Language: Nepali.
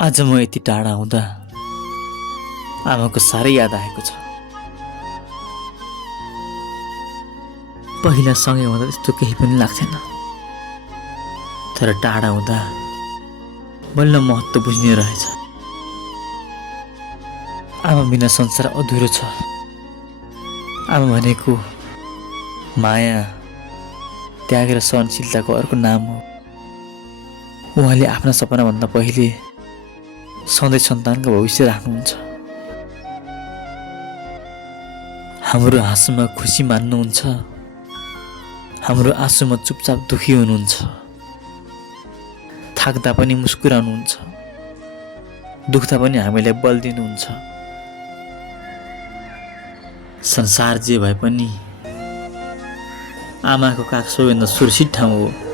आज म यति टाढा हुँदा आमाको साह्रै याद आएको छ। पहिला सँगै हुँदा त्यस्तो केही पनि लाग्थेन, तर टाढा हुँदा बल्ल महत्त्व बुझ्ने रहेछ। आमा बिना संसार अधुरो छ। आमा भनेको माया, त्याग र सहनशीलताको अर्को नाम हो। उहाँले आफ्ना सपनाभन्दा पहिले सधैँ सन्तानको भविष्य राख्नुहुन्छ। हाम्रो हाँसोमा खुसी मान्नुहुन्छ, हाम्रो आँसुमा चुपचाप दुखी हुनुहुन्छ। थाक्दा पनि मुस्कुराउनुहुन्छ, दुख्दा पनि हामीलाई बल दिनुहुन्छ। संसार जे भए पनि आमाको काख सबैभन्दा सुरक्षित ठाउँ हो।